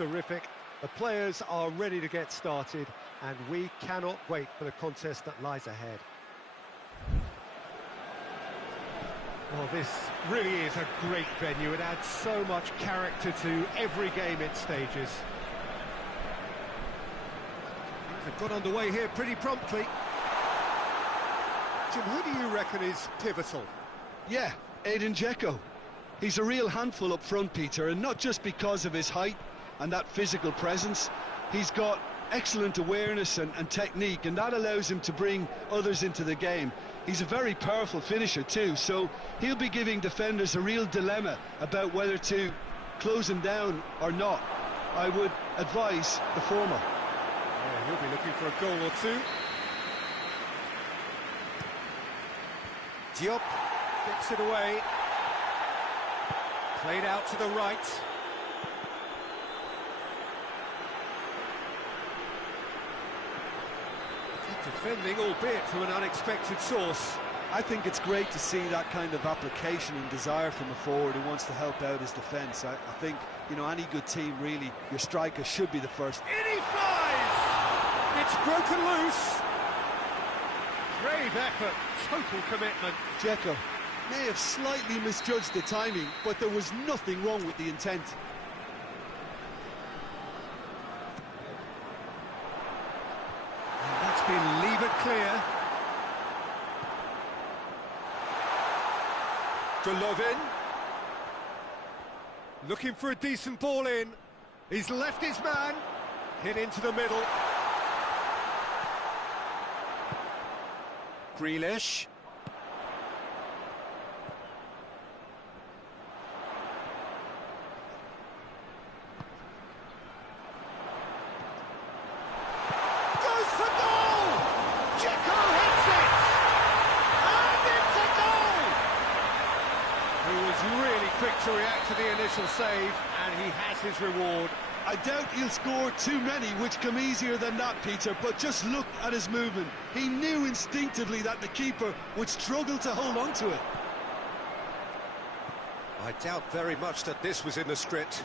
terrific. The players are ready to get started, and we cannot wait for the contest that lies ahead. Well, this really is a great venue. It adds so much character to every game it stages. They've got underway here pretty promptly. Jim, who do you reckon is pivotal? Yeah, Edin Dzeko. He's a real handful up front, Peter, and not just because of his height and that physical presence. He's got excellent awareness and technique, and that allows him to bring others into the game. He's a very powerful finisher too, so he'll be giving defenders a real dilemma about whether to close him down or not. I would advise the former. Yeah, he'll be looking for a goal or two. Diop gets it away. Played out to the right. Defending, albeit from an unexpected source. I think it's great to see that kind of application and desire from a forward who wants to help out his defence. I think, you know, any good team, really, your striker should be the first. In he flies! It's broken loose. Brave effort, total commitment. Dzeko may have slightly misjudged the timing, but there was nothing wrong with the intent. Leave it clear. Golovin. Looking for a decent ball in. He's left his man. Hit into the middle. Grealish. To react to the initial save, and he has his reward. I doubt he'll score too many, which come easier than that, Peter, but just look at his movement. He knew instinctively that the keeper would struggle to hold on to it. I doubt very much that this was in the script.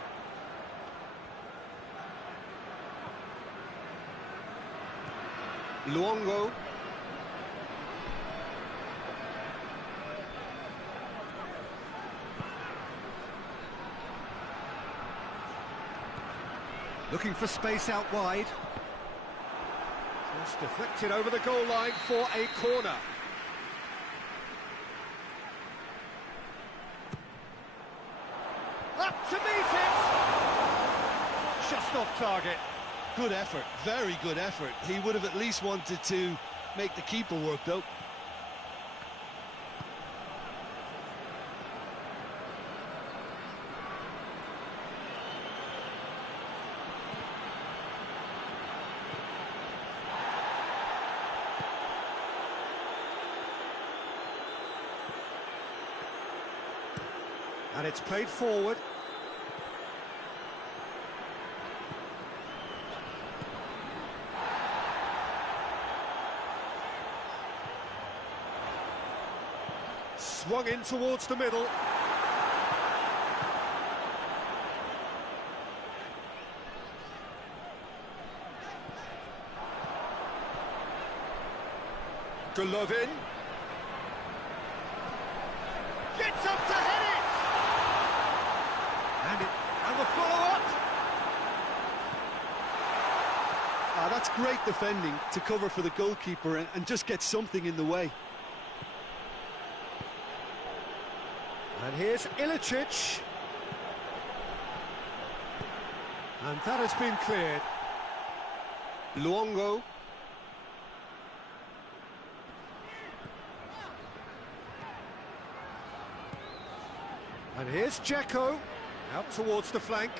Luongo. Looking for space out wide. Just deflected over the goal line for a corner. Up to meet it! Just off target. Good effort, very good effort. He would have at least wanted to make the keeper work, though. And it's played forward. Swung in towards the middle. Golovin. Gets up to head it! And the follow-up. That's great defending to cover for the goalkeeper and just get something in the way. And here's Ilicic. And that has been cleared. Luongo. And here's Dzeko. Out towards the flank.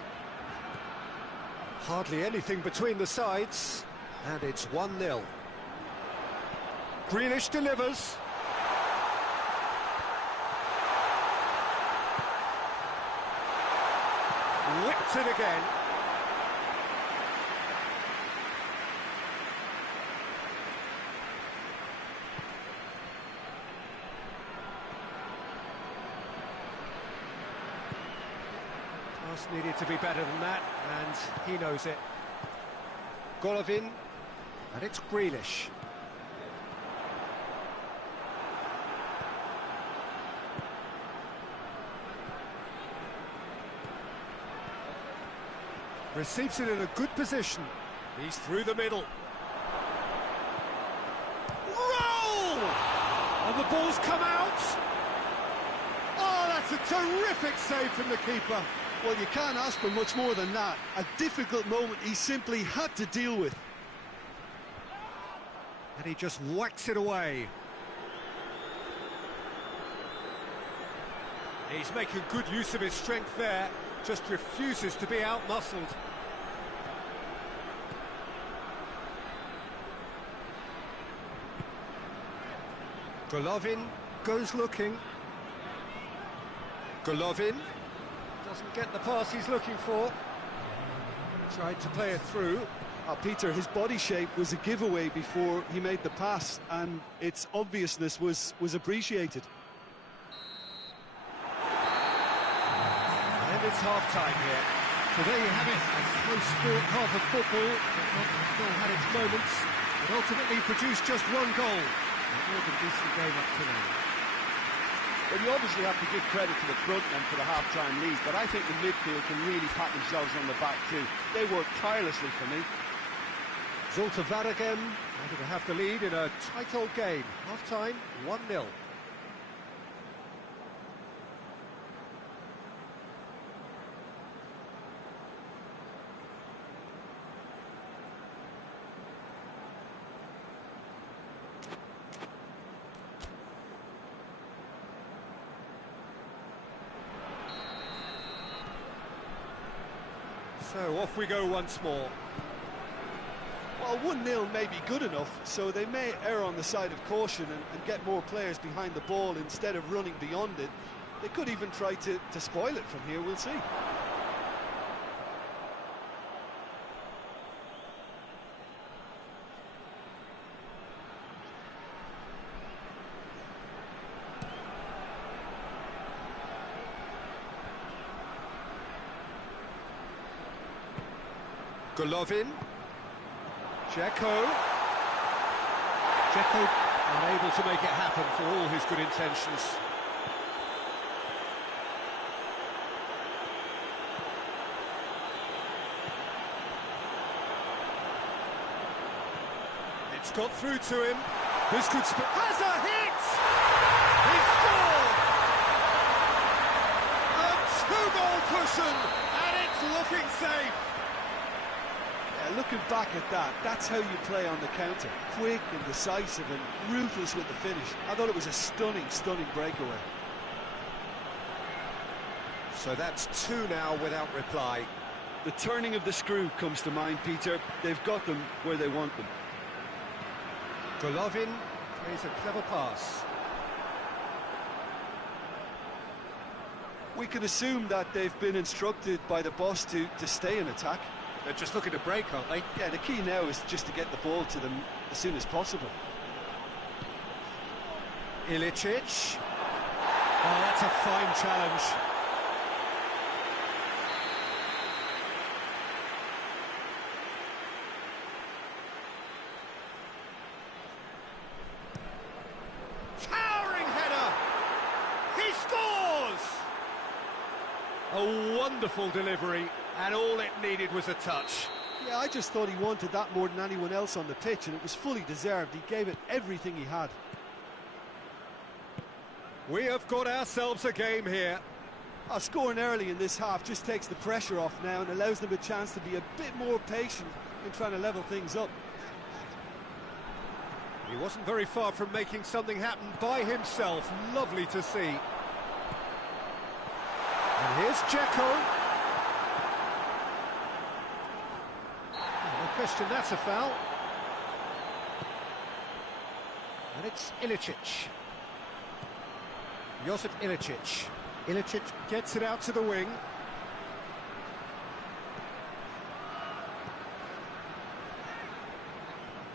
Hardly anything between the sides. And it's 1-0. Grealish delivers. Whipped it again. Just needed to be better than that, and he knows it. Golovin, and it's Grealish. Receives it in a good position. He's through the middle. Roll! And the ball's come out. Oh, that's a terrific save from the keeper. Well, you can't ask for much more than that. A difficult moment he simply had to deal with. And he just whacks it away. He's making good use of his strength there. Just refuses to be out-muscled. Golovin goes looking. Golovin doesn't get the pass he's looking for. Tried to play it through. Peter, his body shape was a giveaway before he made the pass, and its obviousness was appreciated. And it's half-time here. So there you have it, a close-fought half of football that still had its moments, but ultimately produced just one goal. A more than decent game up to now. Well, you obviously have to give credit to the front men for the half-time lead, but I think the midfield can really pat themselves on the back too. They worked tirelessly for me. Zulte Waregem going to have the lead in a tight old game. Half-time, 1-0. So off we go once more. Well, 1-0 may be good enough, so they may err on the side of caution and get more players behind the ball instead of running beyond it. They could even try to spoil it from here, we'll see. Golovin. Dzeko unable to make it happen for all his good intentions. It's got through to him. This could has a hit! He scored! A two-goal cushion, and it's looking safe. Looking back at that, that's how you play on the counter. Quick and decisive and ruthless with the finish. I thought it was a stunning breakaway. So that's two now without reply. The turning of the screw comes to mind, Peter. They've got them where they want them. Golovin plays a clever pass. We can assume that they've been instructed by the boss to stay in attack. They're just looking to break, aren't they? Yeah, the key now is just to get the ball to them as soon as possible. Ilicic. Oh, that's a fine challenge. Towering header! He scores! A wonderful delivery. And all it needed was a touch. Yeah, I just thought he wanted that more than anyone else on the pitch, and it was fully deserved. He gave it everything he had. We have got ourselves a game here. Scoring early in this half just takes the pressure off now and allows them a chance to be a bit more patient in trying to level things up. He wasn't very far from making something happen by himself. Lovely to see. And here's Dzeko. Question, that's a foul. And it's Ilicic. Josip Ilicic. Ilicic gets it out to the wing.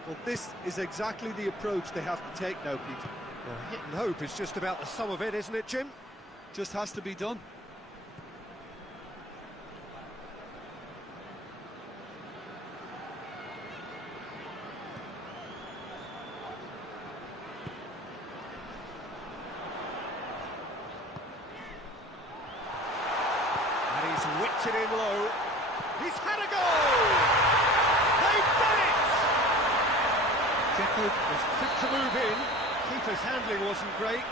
Well, this is exactly the approach they have to take now, Peter. Well, hit and hope is just about the sum of it, isn't it, Jim? Just has to be done. Kept it in low. He's had a goal! They've done it! Dzeko was quick to move in. Keeper's handling wasn't great.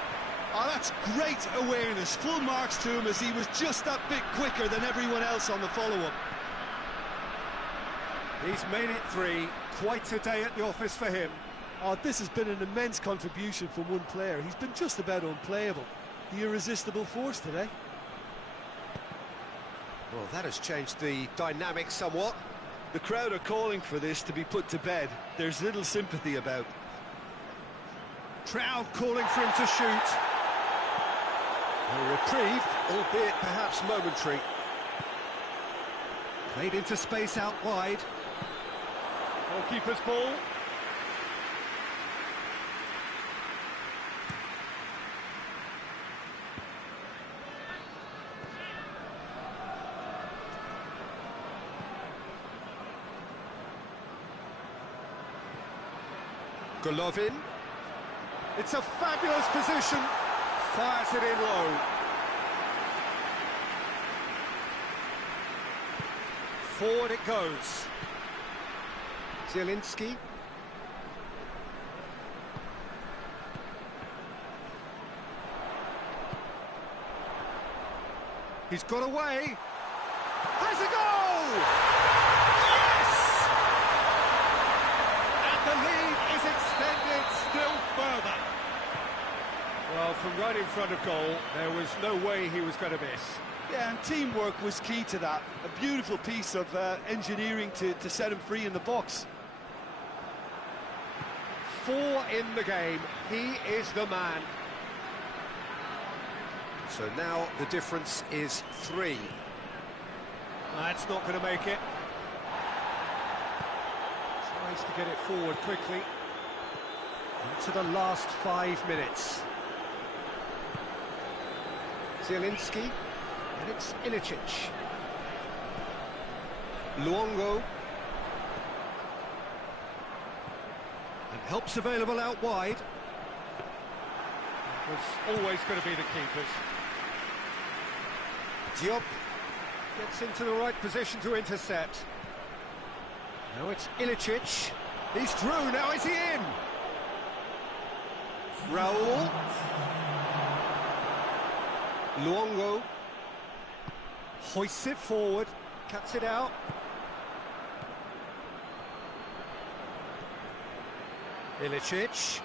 Oh, that's great awareness. Full marks to him as he was just that bit quicker than everyone else on the follow-up. He's made it 3. Quite a day at the office for him. Oh, this has been an immense contribution from one player. He's been just about unplayable. The irresistible force today. Well, that has changed the dynamic somewhat. The crowd are calling for this to be put to bed. There's little sympathy about. Crowd calling for him to shoot. A reprieve, albeit perhaps momentary. Played into space out wide. Goalkeeper's ball. Golovin. It's a fabulous position. Fires it in low. Forward it goes. Zielinski. He's got away. Has a goal! Yes! And the lead is extended still further. Well, from right in front of goal, there was no way he was going to miss. Yeah, and teamwork was key to that. A beautiful piece of engineering to set him free in the box. 4 in the game. He is the man. So now the difference is 3. That's not going to make it. Tries to get it forward quickly. Into the last 5 minutes. Zielinski, and it's Ilicic. Luongo. And help's available out wide. It was always going to be the keepers. Diop gets into the right position to intercept. Now it's Ilicic. He's through, now is he in? Raul. Luongo. Hoists it forward, cuts it out. Ilicic.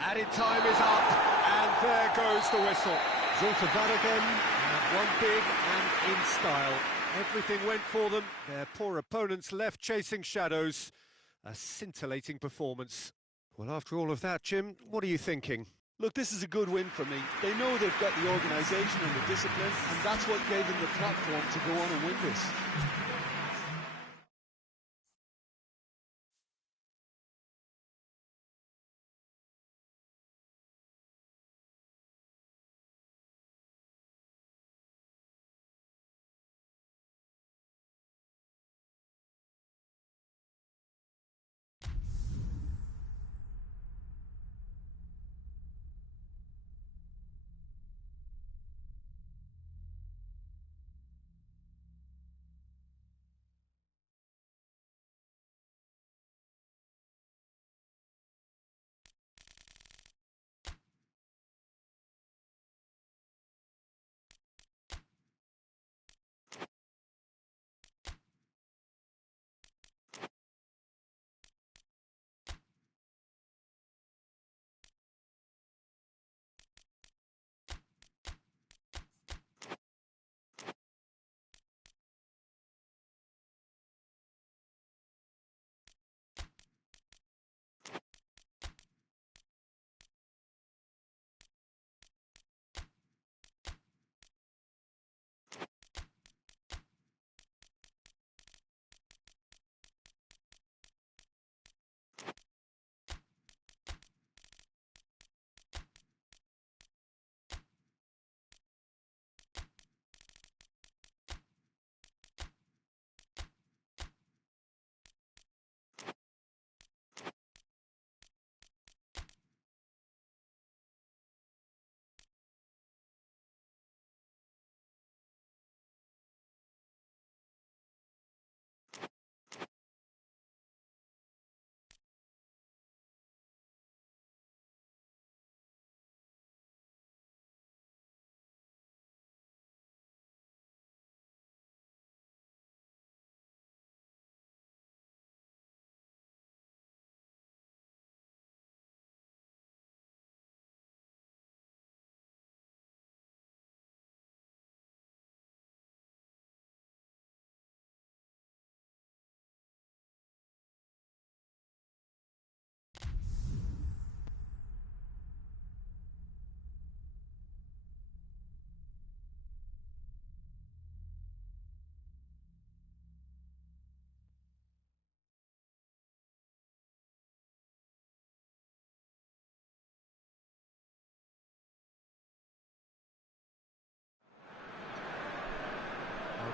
Added time is up, and there goes the whistle. Zulte Waregem had one big and in style. Everything went for them. Their poor opponents left chasing shadows. A scintillating performance. Well, after all of that, Jim, what are you thinking? Look, this is a good win for me. They know they've got the organisation and the discipline, and that's what gave them the platform to go on and win this.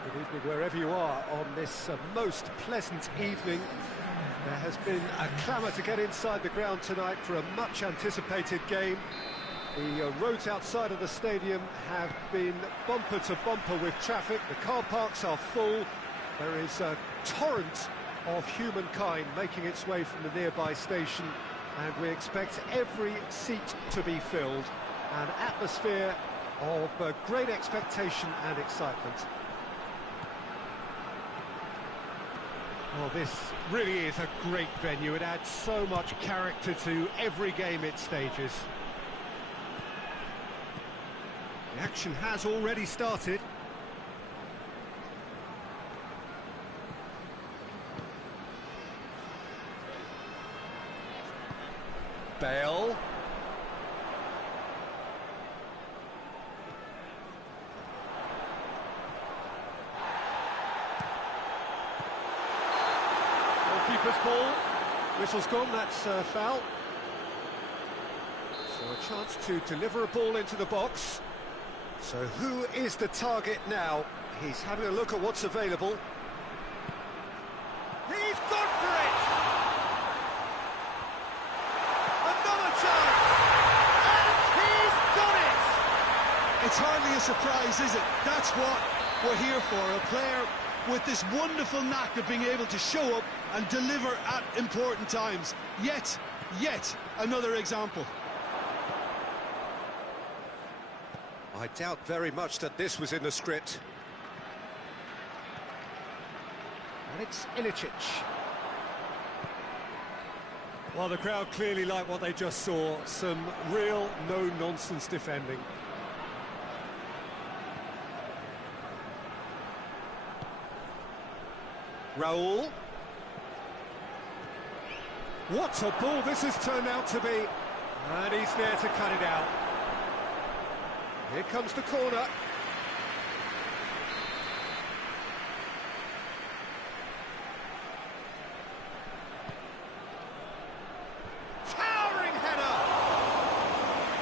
Good evening wherever you are on this most pleasant evening. There has been a clamour to get inside the ground tonight for a much anticipated game. The roads outside of the stadium have been bumper to bumper with traffic. The car parks are full. There is a torrent of humankind making its way from the nearby station, and we expect every seat to be filled. An atmosphere of great expectation and excitement. Well, this really is a great venue. It adds so much character to every game it stages. The action has already started. Bale. Keeper's ball, whistle's gone, that's foul. So a chance to deliver a ball into the box. So who is the target now? He's having a look at what's available. He's gone for it! Another chance! And he's done it! It's hardly a surprise, is it? That's what we're here for, a player with this wonderful knack of being able to show up and deliver at important times. Yet another example. I doubt very much that this was in the script. And it's Ilicic. Well, the crowd clearly like what they just saw. Some real no-nonsense defending. Raul. What a ball this has turned out to be. And he's there to cut it out. Here comes the corner. Towering header!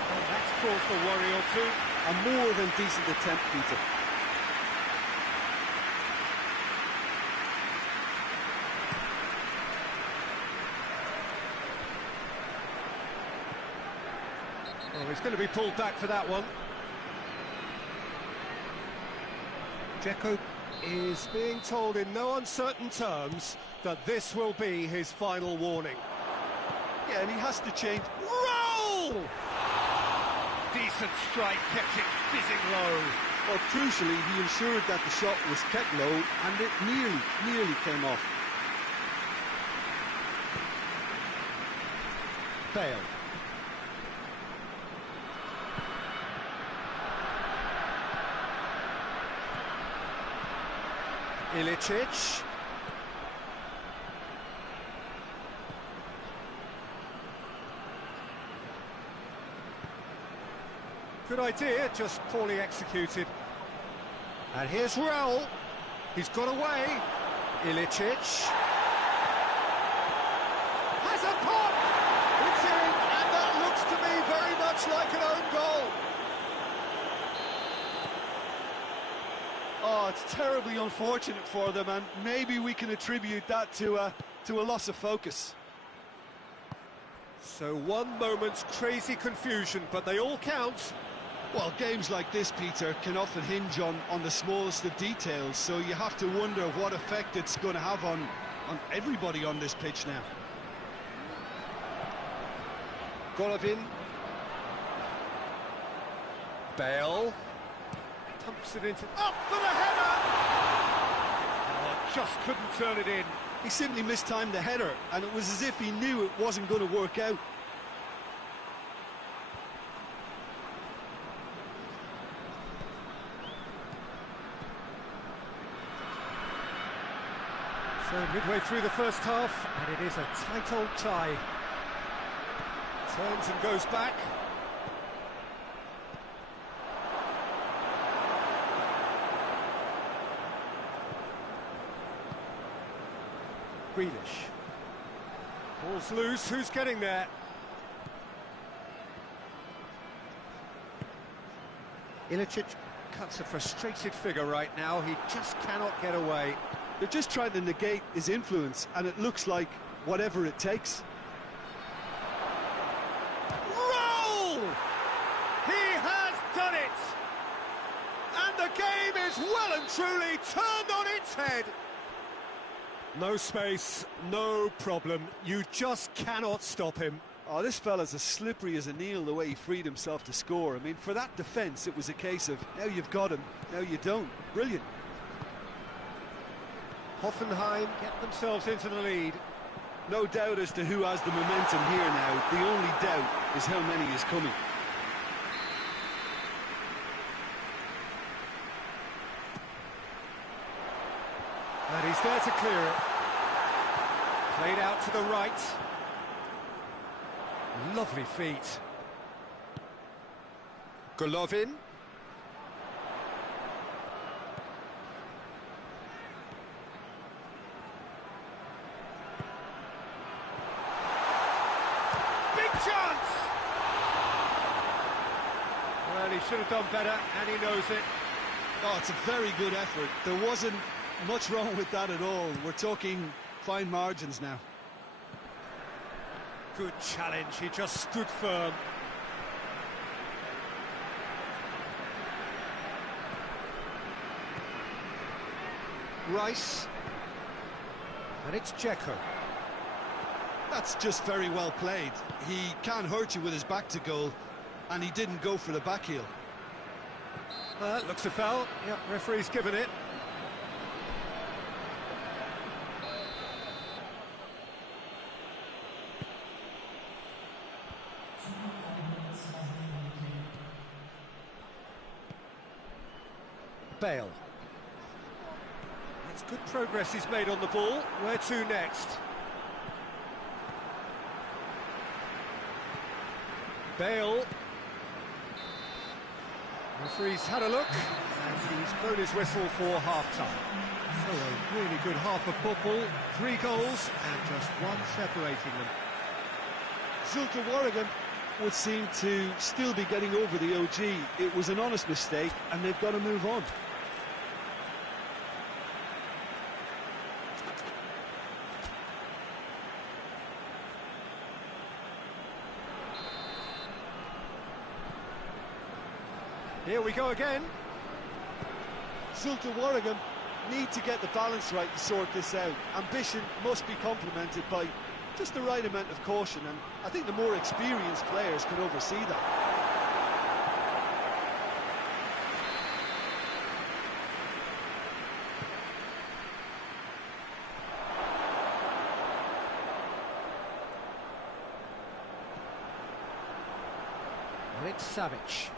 And that's caused a worry or two. A more than decent attempt, Peter. Oh, he's going to be pulled back for that one. Dzeko is being told in no uncertain terms that this will be his final warning. Yeah, and he has to change. Roll! Decent strike, kept it fizzing low. Well, crucially, he ensured that the shot was kept low, and it nearly came off. Bale. Ilicic. Good idea, just poorly executed. And here's Raul. He's got away. Ilicic. Has a pop! It's in, and that looks to me very much like an own goal. Oh, it's terribly unfortunate for them, and maybe we can attribute that to a loss of focus. So one moment's crazy confusion, but they all count. Well, games like this, Peter, can often hinge on the smallest of details, so you have to wonder what effect it's going to have on everybody on this pitch now. Golovin. Bale. Pumps it into... Up for the header! Oh, just couldn't turn it in. He simply mistimed the header, and it was as if he knew it wasn't going to work out. So midway through the first half, and it is a tight old tie. Turns and goes back. Grealish. Ball's loose, who's getting there? Ilicic Cuts a frustrated figure right now. He just cannot get away. They're just trying to negate his influence, and it looks like whatever it takes. Roll! He has done it! And the game is well and truly turned on its head. No space, no problem. You just cannot stop him. Oh, this fella's as slippery as an eel, the way he freed himself to score. I mean, for that defence, it was a case of, now you've got him, now you don't. Brilliant. Hoffenheim get themselves into the lead. No doubt as to who has the momentum here now. The only doubt is how many is coming. And he's there to clear it. Played out to the right. Lovely feet. Golovin. Big chance! Well, he should have done better, and he knows it. Oh, it's a very good effort. There wasn't much wrong with that at all. We're talking fine margins now. Good challenge, he just stood firm. Rice. And it's Dzeko. That's just very well played. He can't hurt you with his back to goal, and he didn't go for the back heel. Looks a foul. Yep, referee's given it. Bale. That's good progress he's made on the ball. Where to next? Bale. Referee's had a look, and he's blown his whistle for half-time. So a really good half of football, 3 goals, and just one separating them. Zulte Waregem would seem to still be getting over the OG. It was an honest mistake, and they've got to move on. Here we go again. Zulte Waregem need to get the balance right to sort this out. Ambition must be complemented by just the right amount of caution, and I think the more experienced players can oversee that. And it's Savic.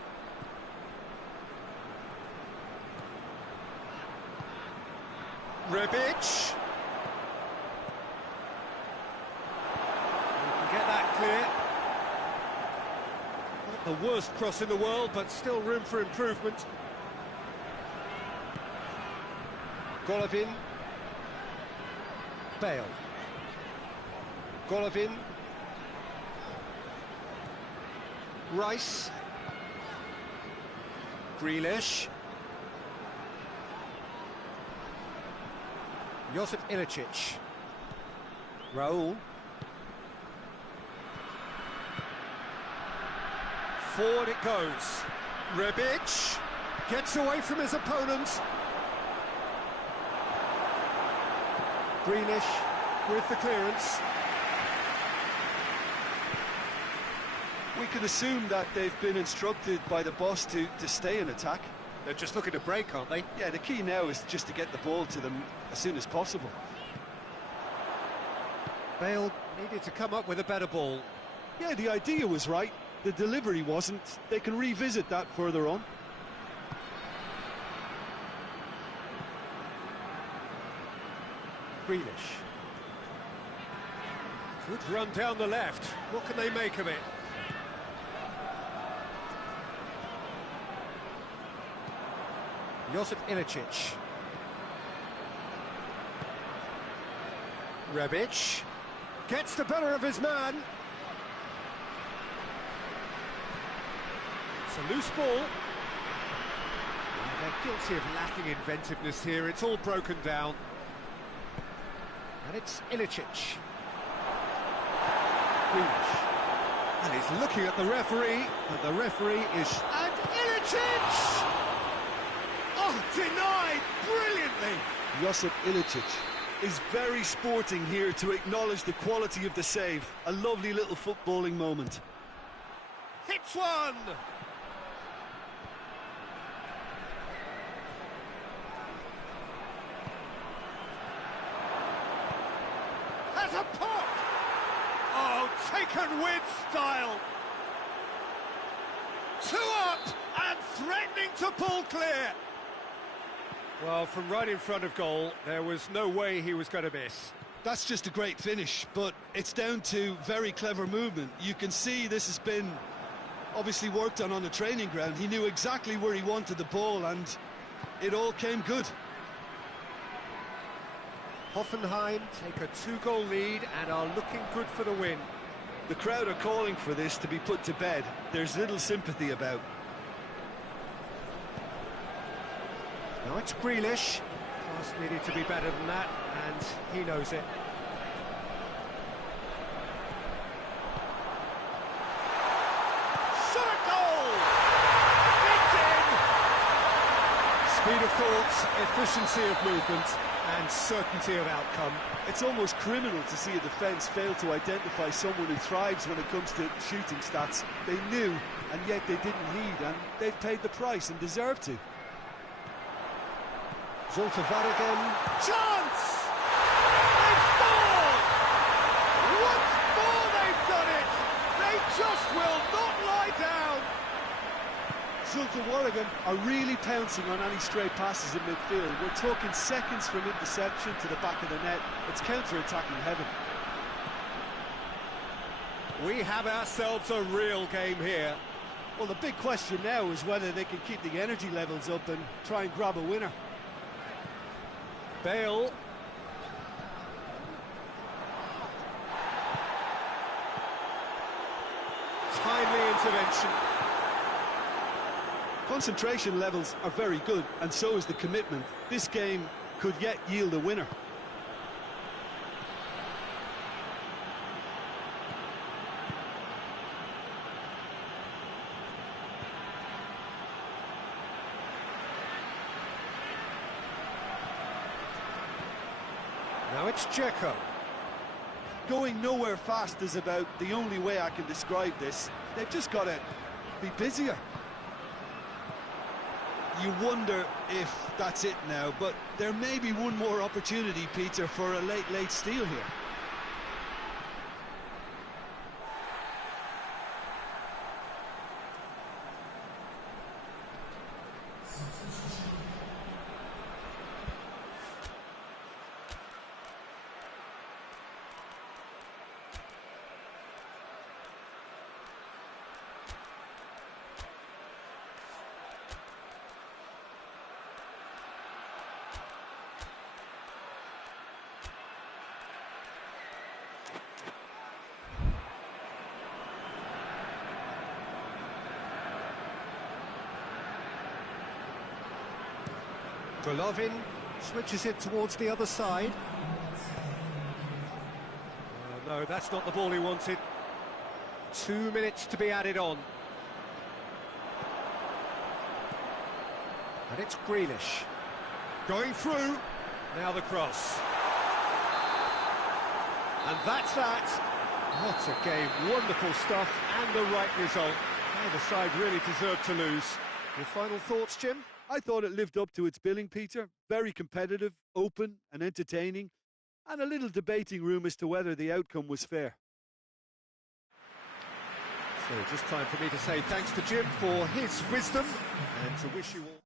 Rebic. Get that clear. Not the worst cross in the world, but still room for improvement. Golovin. Bale. Golovin. Rice. Grealish. Josip Ilicic. Raul. Forward it goes. Rebic gets away from his opponent. Grealish with the clearance. We can assume that they've been instructed by the boss to stay in attack. They're just looking to break, aren't they? Yeah, the key now is just to get the ball to them as soon as possible. Bale needed to come up with a better ball. Yeah, the idea was right. The delivery wasn't. They can revisit that further on. Grealish. Good run down the left. What can they make of it? Josip Ilicic. Rebic gets the better of his man. It's a loose ball. They're guilty of lacking inventiveness here. It's all broken down. And it's Ilicic. Grealish. And he's looking at the referee, and the referee is... And Ilicic! Oh, denied brilliantly! Josip Ilicic is very sporting here to acknowledge the quality of the save. A lovely little footballing moment. Hits one! Has a pop! Oh, taken with style! 2 up and threatening to pull clear! Well, from right in front of goal, there was no way he was going to miss. That's just a great finish, but it's down to very clever movement. You can see this has been obviously worked on the training ground. He knew exactly where he wanted the ball, and it all came good. Hoffenheim take a 2-goal lead and are looking good for the win. The crowd are calling for this to be put to bed. There's little sympathy about. Now it's Grealish. Pass needed to be better than that, and he knows it. Shot at goal! It's in! Speed of thought, efficiency of movement, and certainty of outcome. It's almost criminal to see a defence fail to identify someone who thrives when it comes to shooting stats. They knew, and yet they didn't heed, and they've paid the price and deserve to. Zulte Waregem. Chance! They've scored! Once more they've done it! They just will not lie down! Zulte Waregem are really pouncing on any stray passes in midfield. We're talking seconds from interception to the back of the net. It's counter-attacking heaven. We have ourselves a real game here. Well, the big question now is whether they can keep the energy levels up and try and grab a winner. Bale. Timely intervention. Concentration levels are very good, and so is the commitment. This game could yet yield a winner. Now it's Dzeko. Going nowhere fast is about the only way I can describe this. They've just got to be busier. You wonder if that's it now, but there may be one more opportunity, Peter, for a late steal here. Golovin switches it towards the other side. No, that's not the ball he wanted. 2 minutes to be added on. And it's Grealish. Going through. Now the cross. And that's that. What a game. Wonderful stuff and the right result. Neither side really deserved to lose. Your final thoughts, Jim? I thought it lived up to its billing, Peter. Very competitive, open and entertaining, and a little debating room as to whether the outcome was fair. So just time for me to say thanks to Jim for his wisdom and to wish you all...